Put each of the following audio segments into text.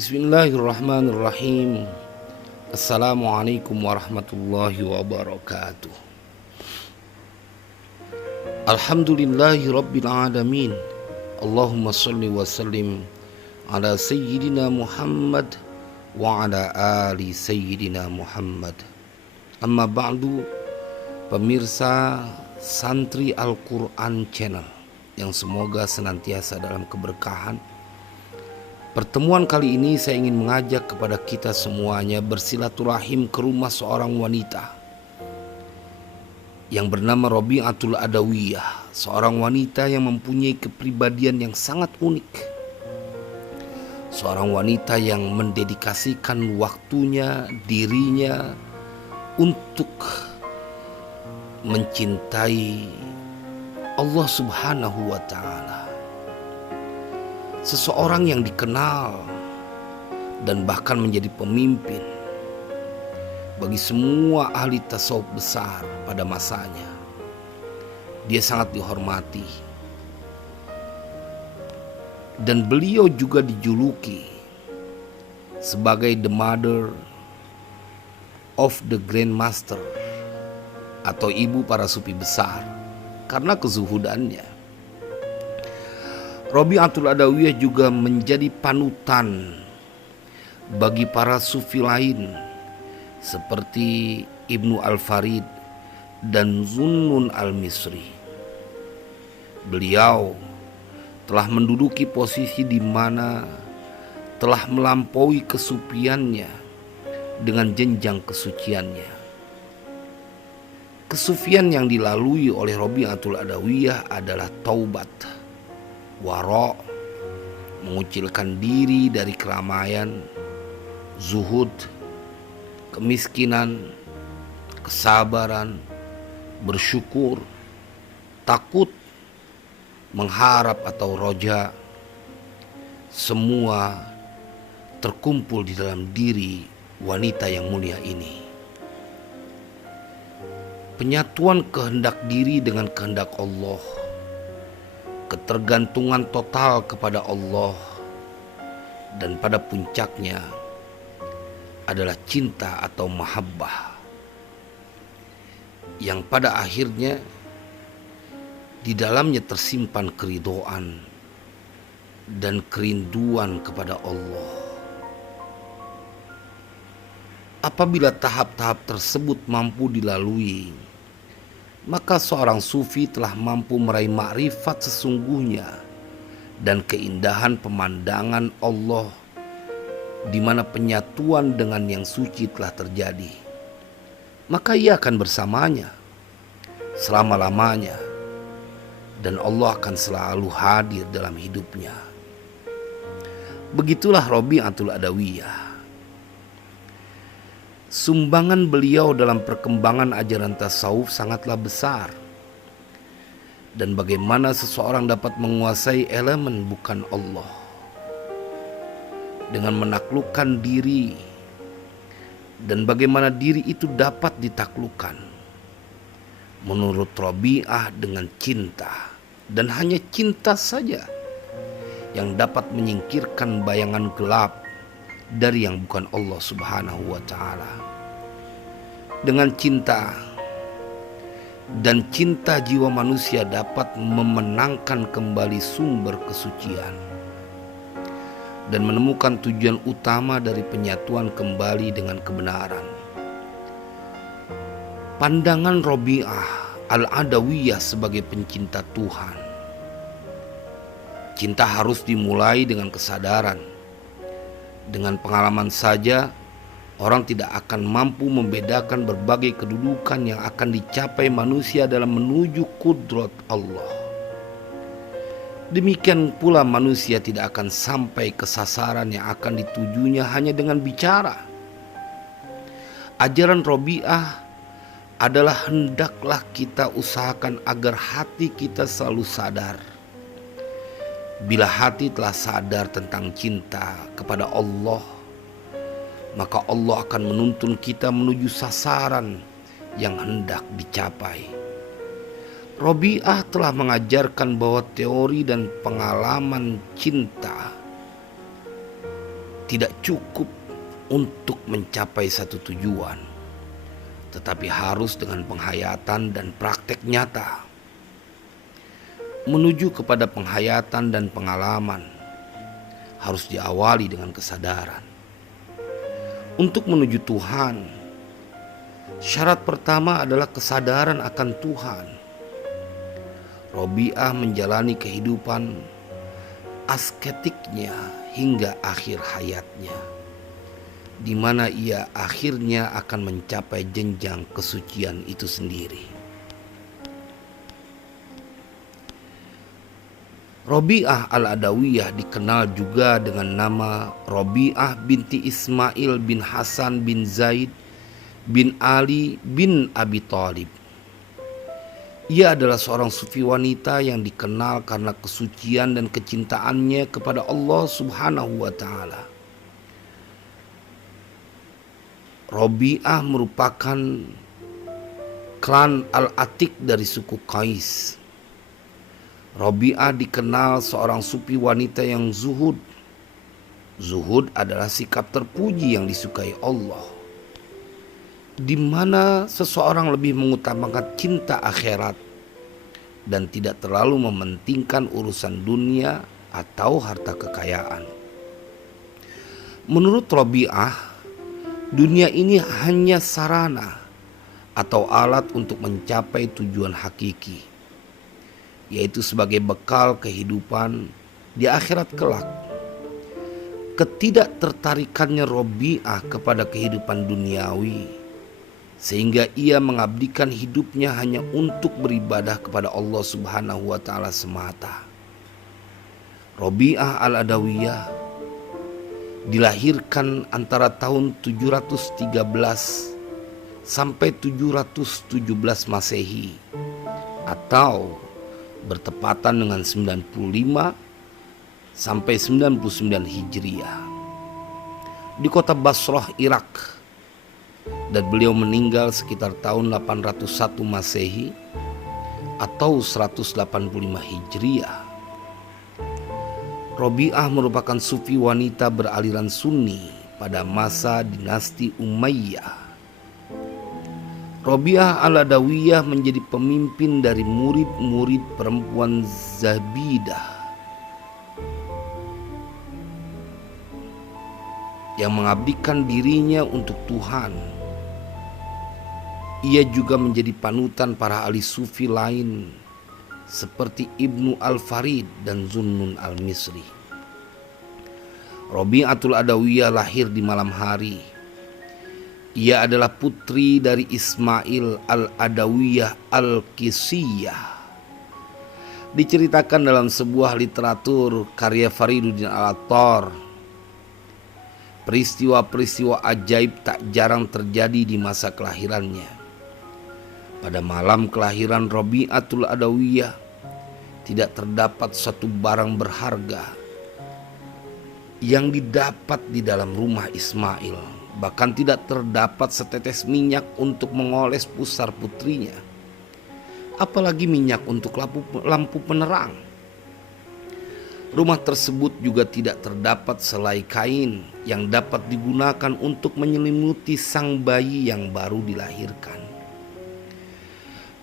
Bismillahirrahmanirrahim. Assalamualaikum warahmatullahi wabarakatuh. Alhamdulillahi rabbil alamin. Allahumma salli wa sallim ala sayyidina Muhammad wa ala ali sayyidina Muhammad. Amma ba'du, pemirsa Santri Al-Quran Channel yang semoga senantiasa dalam keberkahan. Pertemuan kali ini saya ingin mengajak kepada kita semuanya bersilaturahim ke rumah seorang wanita yang bernama Robi'atul Adawiyah, seorang wanita yang mempunyai kepribadian yang sangat unik. Seorang wanita yang mendedikasikan waktunya, dirinya untuk mencintai Allah Subhanahu wa Ta'ala. Seseorang yang dikenal dan bahkan menjadi pemimpin bagi semua ahli tasawuf besar pada masanya. Dia sangat dihormati dan beliau juga dijuluki sebagai the mother of the grandmaster atau ibu para sufi besar karena kezuhudannya. Robi'atul Adawiyah juga menjadi panutan bagi para sufi lain seperti Ibnu Al-Farid dan Zunnun Al-Misri. Beliau telah menduduki posisi di mana telah melampaui kesufiannya dengan jenjang kesuciannya. Kesufian yang dilalui oleh Robi'atul Adawiyah adalah taubat, wara', mengucilkan diri dari keramaian, zuhud, kemiskinan, kesabaran, bersyukur, takut, mengharap atau roja. Semua terkumpul di dalam diri wanita yang mulia ini. Penyatuan kehendak diri dengan kehendak Allah, ketergantungan total kepada Allah, dan pada puncaknya adalah cinta atau mahabbah yang pada akhirnya di dalamnya tersimpan keridhaan dan kerinduan kepada Allah. Apabila tahap-tahap tersebut mampu dilalui, maka seorang sufi telah mampu meraih makrifat sesungguhnya dan keindahan pemandangan Allah, di mana penyatuan dengan yang suci telah terjadi. Maka ia akan bersamanya selama-lamanya dan Allah akan selalu hadir dalam hidupnya. Begitulah Robi'atul Adawiyah. Sumbangan beliau dalam perkembangan ajaran tasawuf sangatlah besar. Dan bagaimana seseorang dapat menguasai elemen bukan Allah dengan menaklukkan diri, dan bagaimana diri itu dapat ditaklukkan menurut Robi'ah dengan cinta, dan hanya cinta saja yang dapat menyingkirkan bayangan gelap dari yang bukan Allah Subhanahu wa Ta'ala. Dengan cinta dan cinta jiwa manusia dapat memenangkan kembali sumber kesucian dan menemukan tujuan utama dari penyatuan kembali dengan kebenaran. Pandangan Robi'ah Al-Adawiyah sebagai pencinta Tuhan. Cinta harus dimulai dengan kesadaran. Dengan pengalaman saja, orang tidak akan mampu membedakan berbagai kedudukan yang akan dicapai manusia dalam menuju kudrat Allah. Demikian pula manusia tidak akan sampai ke sasaran yang akan ditujunya hanya dengan bicara. Ajaran Robi'ah adalah hendaklah kita usahakan agar hati kita selalu sadar. Bila hati telah sadar tentang cinta kepada Allah, maka Allah akan menuntun kita menuju sasaran yang hendak dicapai. Robi'ah telah mengajarkan bahwa teori dan pengalaman cinta tidak cukup untuk mencapai satu tujuan, tetapi harus dengan penghayatan dan praktek nyata. Menuju kepada penghayatan dan pengalaman harus diawali dengan kesadaran. Untuk menuju Tuhan, syarat pertama adalah kesadaran akan Tuhan. Robiah menjalani kehidupan asketiknya hingga akhir hayatnya, di mana ia akhirnya akan mencapai jenjang kesucian itu sendiri. Robiah al-Adawiyah dikenal juga dengan nama Robiah binti Ismail bin Hasan bin Zaid bin Ali bin Abi Thalib. Ia adalah seorang sufi wanita yang dikenal karena kesucian dan kecintaannya kepada Allah Subhanahu wa Ta'ala. Robiah merupakan klan Al-Atik dari suku Qais. Robiah dikenal seorang sufi wanita yang zuhud. Zuhud adalah sikap terpuji yang disukai Allah, di mana seseorang lebih mengutamakan cinta akhirat dan tidak terlalu mementingkan urusan dunia atau harta kekayaan. Menurut Robiah, dunia ini hanya sarana atau alat untuk mencapai tujuan hakiki, yaitu sebagai bekal kehidupan di akhirat kelak. Ketidaktertarikannya Robiah kepada kehidupan duniawi sehingga ia mengabdikan hidupnya hanya untuk beribadah kepada Allah Subhanahu wa Ta'ala semata. Robiah al-Adawiyah dilahirkan antara tahun 713 sampai 717 Masehi atau bertepatan dengan 95 sampai 99 Hijriah di kota Basrah, Irak. Dan beliau meninggal sekitar tahun 801 Masehi atau 185 Hijriah. Robiah merupakan sufi wanita beraliran Sunni pada masa dinasti Umayyah. Robiah al-Adawiyah menjadi pemimpin dari murid-murid perempuan Zabidah yang mengabdikan dirinya untuk Tuhan. Ia juga menjadi panutan para ahli sufi lain seperti Ibnu Al-Farid dan Zunnun Al-Misri. Robiatul Adawiyah lahir di malam hari. Ia adalah putri dari Ismail Al-Adawiyah Al-Qisiyah. Diceritakan dalam sebuah literatur karya Fariduddin Al-Attar, peristiwa-peristiwa ajaib tak jarang terjadi di masa kelahirannya. Pada malam kelahiran Robiatul Adawiyah, tidak terdapat satu barang berharga yang didapat di dalam rumah Ismail. Bahkan tidak terdapat setetes minyak untuk mengoles pusar putrinya, apalagi minyak untuk lampu penerang. Rumah tersebut juga tidak terdapat selai kain yang dapat digunakan untuk menyelimuti sang bayi yang baru dilahirkan.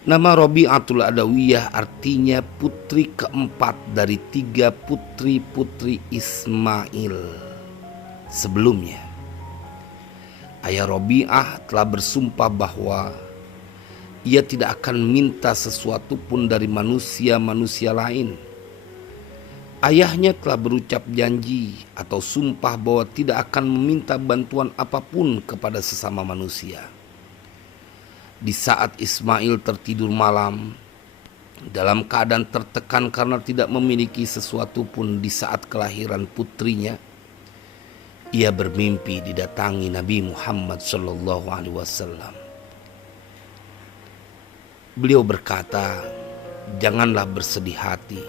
Nama Robiatul Adawiyah artinya putri keempat dari 3 putri-putri Ismail sebelumnya. Ayah Robiah telah bersumpah bahwa ia tidak akan minta sesuatu pun dari manusia-manusia lain. Ayahnya telah berucap janji atau sumpah bahwa tidak akan meminta bantuan apapun kepada sesama manusia. Di saat Ismail tertidur malam dalam keadaan tertekan karena tidak memiliki sesuatu pun di saat kelahiran putrinya, ia bermimpi didatangi Nabi Muhammad SAW. Beliau berkata, "Janganlah bersedih hati,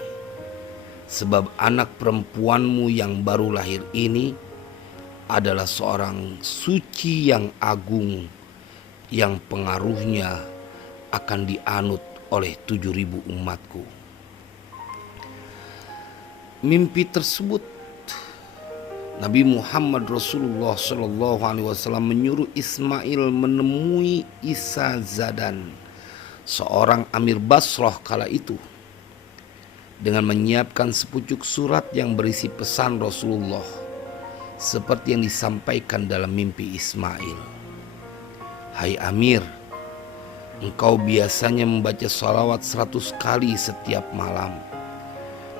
sebab anak perempuanmu yang baru lahir ini adalah seorang suci yang agung, yang pengaruhnya akan dianut oleh 7.000 umatku." Mimpi tersebut Nabi Muhammad Rasulullah Shallallahu Alaihi Wasallam menyuruh Ismail menemui Isa Zadan, seorang amir Basrah kala itu, dengan menyiapkan sepucuk surat yang berisi pesan Rasulullah seperti yang disampaikan dalam mimpi Ismail. Hai Amir, engkau biasanya membaca salawat 100 kali setiap malam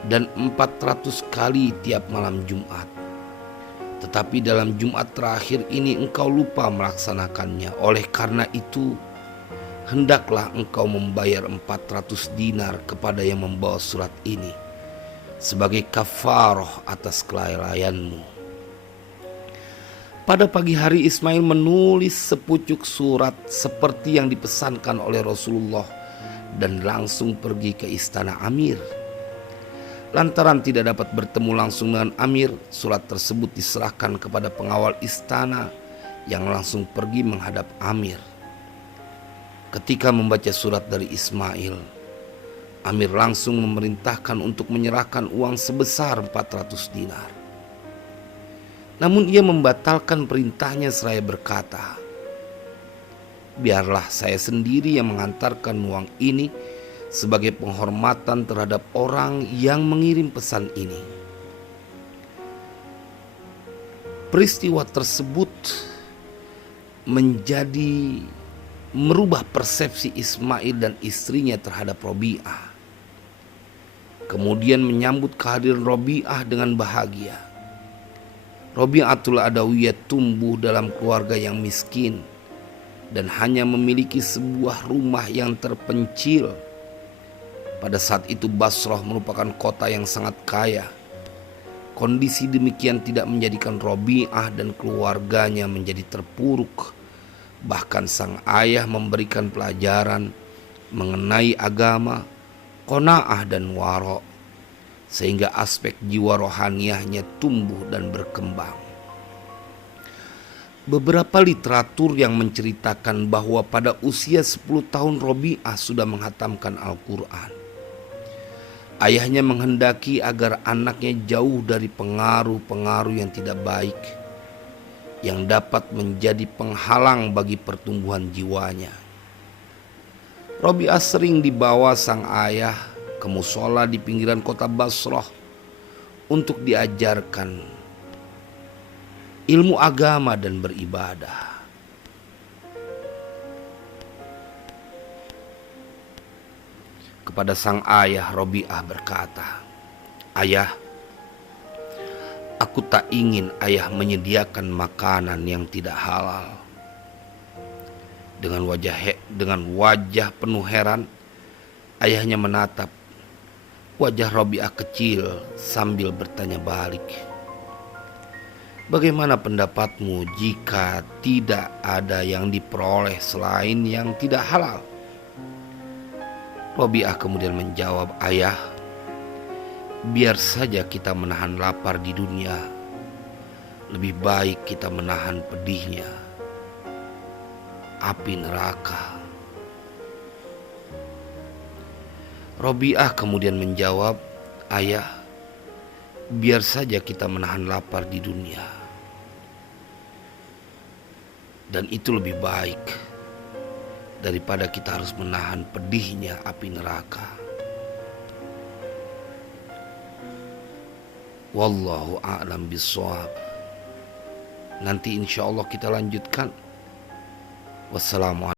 dan 400 kali tiap malam Jumat. Tetapi dalam Jumat terakhir ini engkau lupa melaksanakannya. Oleh karena itu, hendaklah engkau membayar 400 dinar kepada yang membawa surat ini sebagai kafarah atas kelalaianmu. Pada pagi hari Ismail menulis sepucuk surat seperti yang dipesankan oleh Rasulullah dan langsung pergi ke istana Amir. Lantaran tidak dapat bertemu langsung dengan Amir, surat tersebut diserahkan kepada pengawal istana yang langsung pergi menghadap Amir. Ketika membaca surat dari Ismail, Amir langsung memerintahkan untuk menyerahkan uang sebesar 400 dinar. Namun ia membatalkan perintahnya seraya berkata, "Biarlah saya sendiri yang mengantarkan uang ini sebagai penghormatan terhadap orang yang mengirim pesan ini." Peristiwa tersebut merubah persepsi Ismail dan istrinya terhadap Robi'ah. Kemudian menyambut kehadiran Robi'ah dengan bahagia. Robi'atul Adawiyah tumbuh dalam keluarga yang miskin dan hanya memiliki sebuah rumah yang terpencil. Pada saat itu Basrah merupakan kota yang sangat kaya. Kondisi demikian tidak menjadikan Robi'ah dan keluarganya menjadi terpuruk. Bahkan sang ayah memberikan pelajaran mengenai agama, qanaah dan wara', sehingga aspek jiwa rohaniahnya tumbuh dan berkembang. Beberapa literatur yang menceritakan bahwa pada usia 10 tahun Robi'ah sudah menghatamkan Al-Quran. Ayahnya menghendaki agar anaknya jauh dari pengaruh-pengaruh yang tidak baik, yang dapat menjadi penghalang bagi pertumbuhan jiwanya. Robi'ah sering dibawa sang ayah ke musola di pinggiran kota Basrah untuk diajarkan ilmu agama dan beribadah. Kepada sang ayah, Robi'ah berkata, "Ayah, aku tak ingin ayah menyediakan makanan yang tidak halal." Dengan wajah penuh heran, ayahnya menatap wajah Robi'ah kecil sambil bertanya balik, "Bagaimana pendapatmu jika tidak ada yang diperoleh selain yang tidak halal?" Robi'ah kemudian menjawab, "Ayah, biar saja kita menahan lapar di dunia, lebih baik kita menahan pedihnya api neraka." Robi'ah kemudian menjawab, "Ayah, biar saja kita menahan lapar di dunia, dan itu lebih baik daripada kita harus menahan pedihnya api neraka." Wallahu a'lam bishawab. Nanti insya Allah kita lanjutkan. Wassalamualaikum.